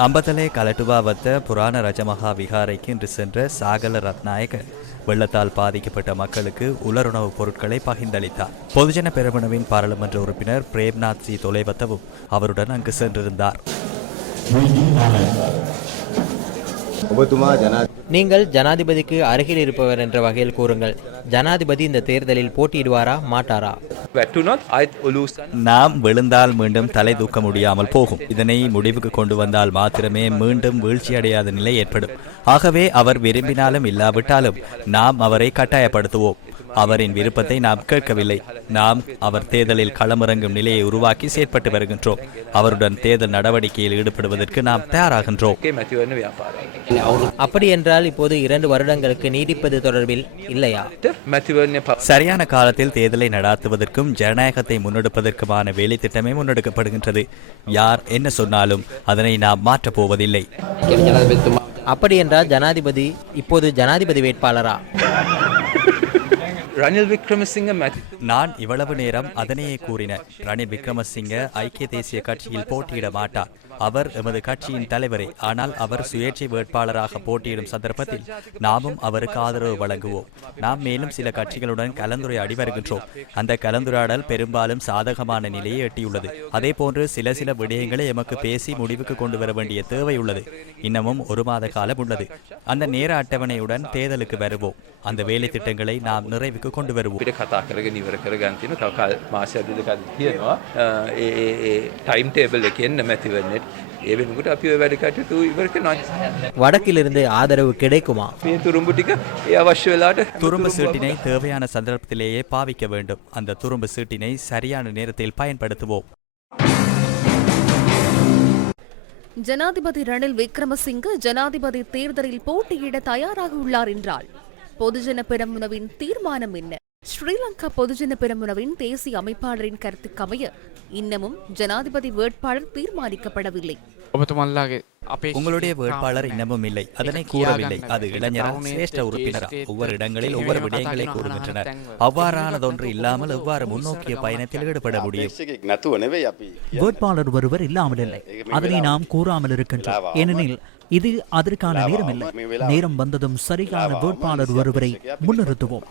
அம்பத்தலே கலட்டுவாவத்த புராண ரஜமகா விகாரைக்கு இன்று சென்ற சாகல ரத்நாயக வெள்ளத்தால் பாதிக்கப்பட்ட மக்களுக்கு உலருணவுப் பொருட்களை பகிர்ந்தளித்தார் பொதுஜன பெரமுனவின் பாராளுமன்ற உறுப்பினர் பிரேம்நாத் சி தொலைவத்தவும் அவருடன் அங்கு சென்றிருந்தார் ඔබතුමා ජනා நீங்கள் ஜனாதிபதிக்கு அருகில் இருப்பவர் என்ற வகையில் கூறுங்கள் ஜனாதிபதி இந்த தேர்தலில் போட்டியிடுவாரா மாட்டாரா වැටුනොත් අයිත් ඔලූසන් நாம் விழுந்தால் மீண்டும் தலை தூக்க முடியாமல் போகும். இதனை முடிவுக்கு கொண்டு வந்தால் மாத்திரமே மீண்டும் வீழ்ச்சியடையாத நிலை ஏற்படும். ஆகவே அவர் விரும்பினாலும் இல்லாவிட்டாலும் நாம் அவரை கட்டாயப்படுத்துவோம். அவரின் விருப்பத்தை நாம் கேட்கவில்லை. நாம் அவர் தேர்தலில் களமிறங்கும் நிலையை உருவாக்கி செயற்பட்டு வருகின்றோம். அவருடன் தேர்தல் நடவடிக்கையில் ஈடுபடுவதற்கு நாம் தயாராகின்றோம். அப்படி என்றால் இப்போது இரண்டு வருடங்களுக்கு நீடிப்பது தொடர்பில் இல்லையா? சரியான காலத்தில் தேர்தலை நடாத்துவதற்கும் ஜனநாயகத்தை முன்னெடுப்பதற்குமான வேலை திட்டமே முன்னெடுக்கப்படுகின்றது. யார் என்ன சொன்னாலும் அதனை நாம் மாற்றப் போவதில்லை. அப்படி என்றால் ஜனாதிபதி இப்போது ஜனாதிபதி வேட்பாளரா? ரணில் விக்ரமசிங்க நான் இவ்வளவு நேரம் அதனையே கூறினேன். ரணில் விக்ரமசிங்க ஐக்கிய தேசிய கட்சியில் போட்டியிட மாட்டார். அவர் எமது கட்சியின் தலைவரே ஆனால் அவர் சுயேட்சை வேட்பாளராக போட்டியிடும் சந்தர்ப்பத்தில் நாமும் அவருக்கு ஆதரவு வழங்குவோம் நாம் மேலும் சில கட்சிகளுடன் கலந்துரையாடி வருகின்றோம் அந்த கலந்துரையாடல் பெரும்பாலும் சாதகமான நிலையை எட்டியுள்ளது அதே போன்று சில சில விடயங்களை எமக்கு பேசி முடிவுக்கு கொண்டு வர வேண்டிய தேவை உள்ளது இன்னமும் ஒரு மாத காலம் உள்ளது அந்த நேர அட்டவணையுடன் தேர்தலுக்கு வருவோம் அந்த வேலை திட்டங்களை நாம் நிறைவுக்கு கொண்டு வருவோம் පිට කතා කරගෙන ඉවර කරගන්න තියෙන තව කල් මාසයක් දෙකක් තියෙනවා. අ, ඒ ඒ ඒ ටයිම් ටේබල් එකේ එන්න මැතිවරණෙට ඒ වෙනකොට අපි ඔය වැඩ කටයුතු ඉවර කරනවා. வடக்கிலிருந்து ஆதரவு கிடைக்குமா මේ තුරුම්බු ටික ඒ අවශ්‍ය වෙලාවට துரும்பு சீட்டினை தேவையான சந்தர்ப்பத்திலேயே பாவிக்க வேண்டும் அந்த துரும்பு சீட்டினை சரியான நேரத்தில் பயன்படுத்துவோம் ஜனாதிபதி ரணில் விக்ரமசிங்க ஜனாதிபதி தேர்தலில் போட்டியிட தயாராக உள்ளார் என்றால் பொதுஜன பெரமுனவின் தீர்மானம் என்ன ஸ்ரீலங்கா பொதுஜன பெருமுனவின் தேசிய அமைப்பாளரின் கருத்துக்கமைய இன்னமும் ஜனாதிபதி வேட்பாளர் தீர்மானிக்கப்படவில்லை. உங்களுடைய வேட்பாளர் இன்னமும் இல்லை. அதனை கூறவில்லை. அது இளைஞரா ஒவ்வொரு இடங்களில் ஒவ்வொரு விடயங்களை கூறுகின்றனர். அவ்வாறானதொன்று இல்லாமல் எவ்வாறு முன்னோக்கிய பயணத்தில் ஈடுபட முடியும்? வேட்பாளர் ஒருவர் இல்லாமல் இல்லை. அதனை நாம் கூறாமல் இருக்கின்றோம். ஏனெனில் இது அதற்கான நேரம் இல்லை. நேரம் வந்ததும் சரியான வேட்பாளர் ஒருவரை முன்னிறுத்துவோம்.